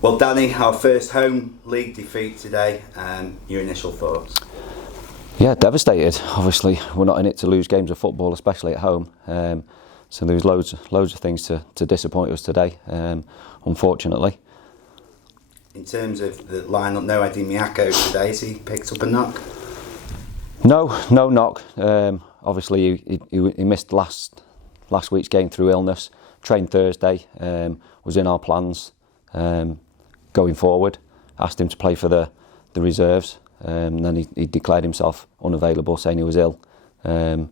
Well, Danny, our first home league defeat today. Your initial thoughts? Yeah, devastated. Obviously, we're not in it to lose games of football, especially at home. So there was loads of things to disappoint us today, unfortunately. In terms of the lineup, no Eddie Miako today. Has he picked up a knock? No knock. Obviously, he missed last week's game through illness. Trained Thursday. Was in our plans going forward. Asked him to play for the reserves. And then he declared himself unavailable, saying he was ill and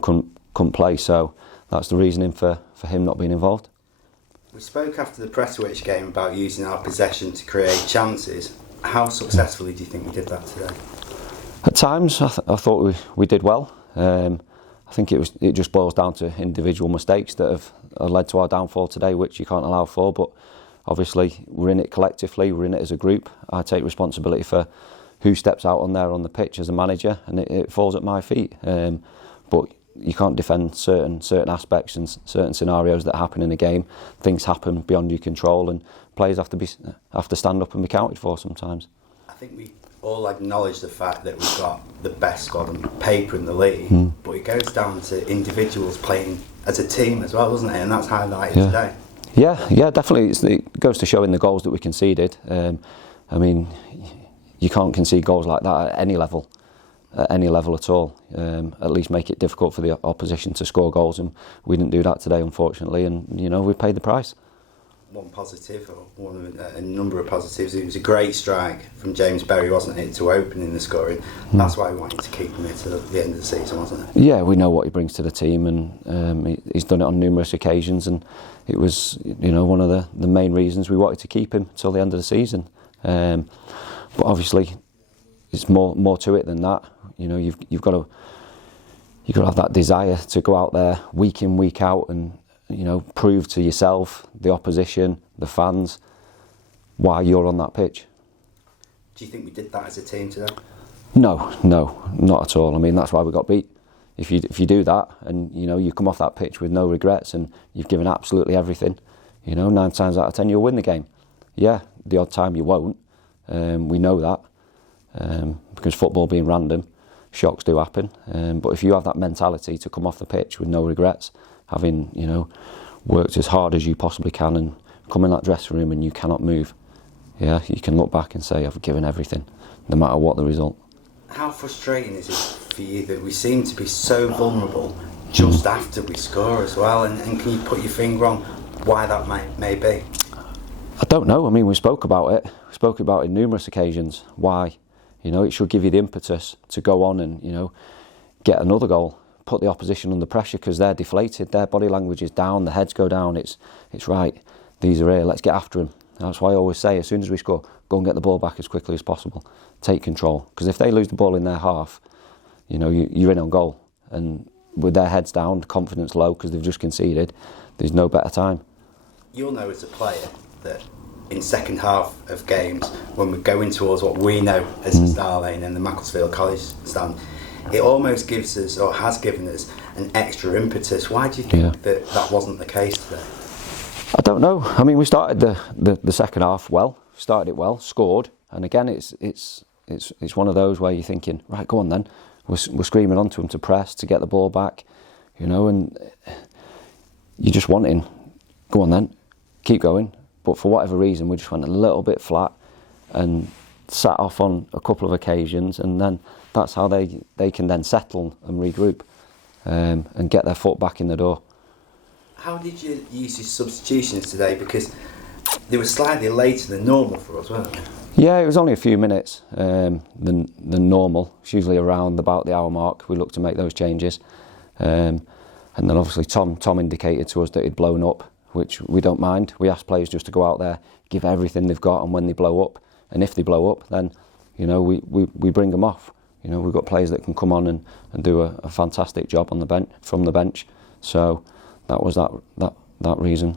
couldn't play. So that's the reasoning for him not being involved. We spoke after the Prestwich game about using our possession to create chances. How successfully do you think we did that today? At times, I thought we did well. I think it just boils down to individual mistakes that have led to our downfall today, which you can't allow for. But obviously, we're in it collectively. We're in it as a group. I take responsibility for who steps out on there on the pitch as a manager, and it falls at my feet. But you can't defend certain aspects and certain scenarios that happen in a game. Things happen beyond your control, and players have to stand up and be counted for sometimes. I think we all acknowledge the fact that we've got the best squad on paper in the league, but it goes down to individuals playing as a team as well, doesn't it? And that's highlighted today. Yeah, definitely. It goes to show in the goals that we conceded. I mean, you can't concede goals like that at any level at all. At least make it difficult for the opposition to score goals, and we didn't do that today, unfortunately. And we paid the price. One positive, or one of a number of positives. It was a great strike from James Berry, wasn't it, to open in the scoring. That's why we wanted to keep him here to the end of the season, wasn't it? Yeah, we know what he brings to the team, and he's done it on numerous occasions. And it was, one of the main reasons we wanted to keep him till the end of the season. But obviously, it's more to it than that. You've got to have that desire to go out there week in, week out, and prove to yourself, the opposition, the fans, why you're on that pitch. Do you think we did that as a team today? No, not at all. I mean, that's why we got beat. If you do that, and you come off that pitch with no regrets, and you've given absolutely everything, 9 times out of 10 you'll win the game. Yeah, the odd time you won't. We know that because football being random, shocks do happen. But if you have that mentality to come off the pitch with no regrets, having worked as hard as you possibly can, and come in that dressing room and you cannot move, you can look back and say, I've given everything, no matter what the result. How frustrating is it for you that we seem to be so vulnerable just after we score as well? And can you put your finger on why that may be? I don't know. I mean, we spoke about it. We spoke about it numerous occasions. Why? It should give you the impetus to go on and, get another goal. Put the opposition under pressure because they're deflated. Their body language is down. The heads go down. It's right. These are here. Let's get after them. That's why I always say, as soon as we score, go and get the ball back as quickly as possible. Take control. Because if they lose the ball in their half, you're in on goal. And with their heads down, confidence low because they've just conceded, there's no better time. You'll know as a player that in second half of games, when we're going towards what we know as the Star Lane and the Macclesfield College stand, it almost gives us, or has given us, an extra impetus. Why do you think that wasn't the case today? I don't know. I mean, we started the second half well. Started it well, scored, and again, it's one of those where you're thinking, right, go on then. We're screaming onto them to press, to get the ball back, and you're just wanting, go on then, keep going. But for whatever reason, we just went a little bit flat and sat off on a couple of occasions, and then that's how they can then settle and regroup and get their foot back in the door. How did you use your substitutions today? Because they were slightly later than normal for us, weren't they? Yeah, it was only a few minutes than normal. It's usually around about the hour mark we look to make those changes. And then obviously Tom indicated to us that he'd blown up, which we don't mind. We ask players just to go out there, give everything they've got, and when they blow up, and if they blow up, then we bring them off. We've got players that can come on and do a fantastic job on the bench, from the bench. So that was that reason.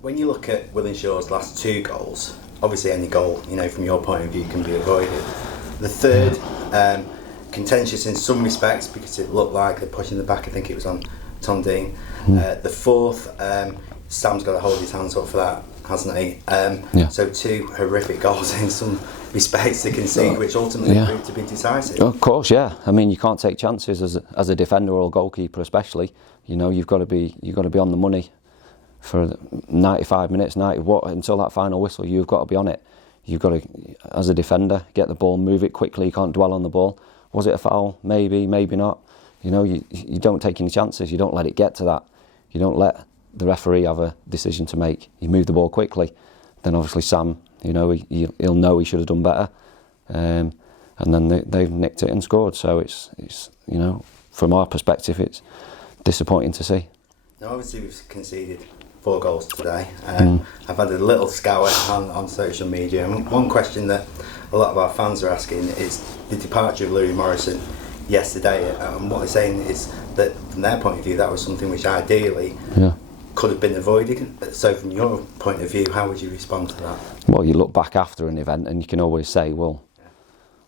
When you look at Wythenshawe's last 2 goals, obviously any goal, from your point of view, can be avoided. The third, contentious in some respects because it looked like they're pushing the back. I think it was on Tom Deane. The fourth, Sam's got to hold his hands up for that. hasn't he? Yeah. So 2 horrific goals in some respects to concede, which ultimately proved to be decisive. Of course, yeah. I mean, you can't take chances as a defender or a goalkeeper, especially. You know, you've got to be on the money for 95 minutes, until that final whistle. You've got to be on it. You've got to, as a defender, get the ball, move it quickly. You can't dwell on the ball. Was it a foul? Maybe, maybe not. You know, you don't take any chances. You don't let it get to that. You don't let the referee have a decision to make. You move the ball quickly. Then obviously Sam, you know, he'll know he should have done better. And then they've nicked it and scored. So it's you know, from our perspective, it's disappointing to see. Now, obviously we've conceded 4 goals today. I've had a little scour on social media, and one question that a lot of our fans are asking is the departure of Louis Morrison yesterday, and what they're saying is that from their point of view that was something which ideally could have been avoided. So from your point of view, how would you respond to that? Well, you look back after an event and you can always say, well,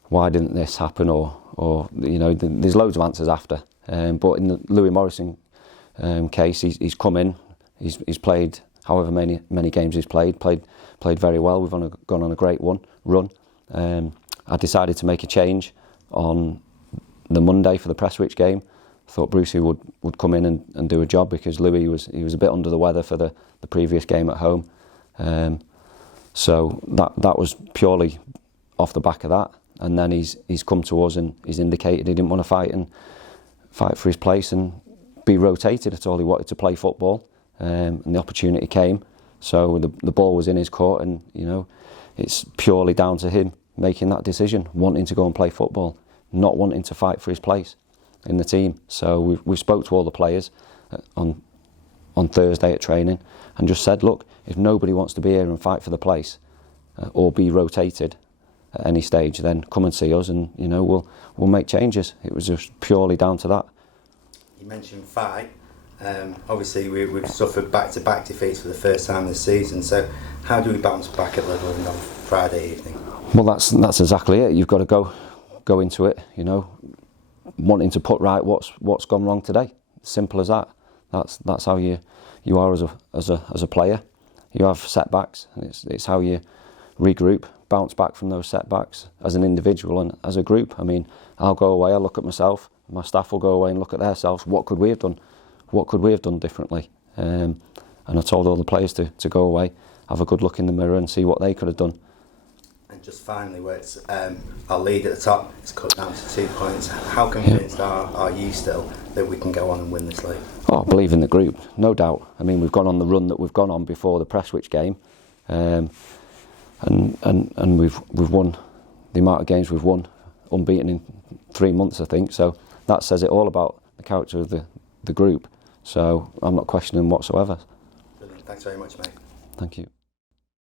why didn't this happen, or you know, there's loads of answers after. But in the Louis Morrison case, he's come in. He's played however many games he's played very well. We've gone on a great run. I decided to make a change on the Monday for the Prestwich game. I thought Brucey would come in and do a job, because Louis was a bit under the weather for the previous game at home. So that was purely off the back of that. And then he's come to us and he's indicated he didn't want to fight for his place and be rotated at all. He wanted to play football. And the opportunity came, so the ball was in his court, and you know, it's purely down to him making that decision, wanting to go and play football, not wanting to fight for his place in the team. So we spoke to all the players on Thursday at training and just said, look, if nobody wants to be here and fight for the place or be rotated at any stage, then come and see us, and you know, we'll make changes. It was just purely down to that. You mentioned fight. Obviously we've suffered back-to-back defeats for the first time this season, so how do we bounce back at Litherland on Friday evening? Well, that's exactly it. You've got to go into it, you know, wanting to put right what's gone wrong today. Simple as that. That's how you are as a player. You have setbacks, and it's how you regroup, bounce back from those setbacks as an individual and as a group. I mean, I'll go away, I'll look at myself, my staff will go away and look at themselves. What could we have done? What could we have done differently? And I told all the players to go away, have a good look in the mirror and see what they could have done. And just finally, where it's our lead at the top, it's cut down to 2 points. How convinced are you still that we can go on and win this league? Oh, I believe in the group, no doubt. I mean, we've gone on the run that we've gone on before the Prestwich game, and we've won the amount of games we've won, unbeaten in 3 months, I think. So that says it all about the character of the group. So I'm not questioning whatsoever. Brilliant. Thanks very much, mate. Thank you.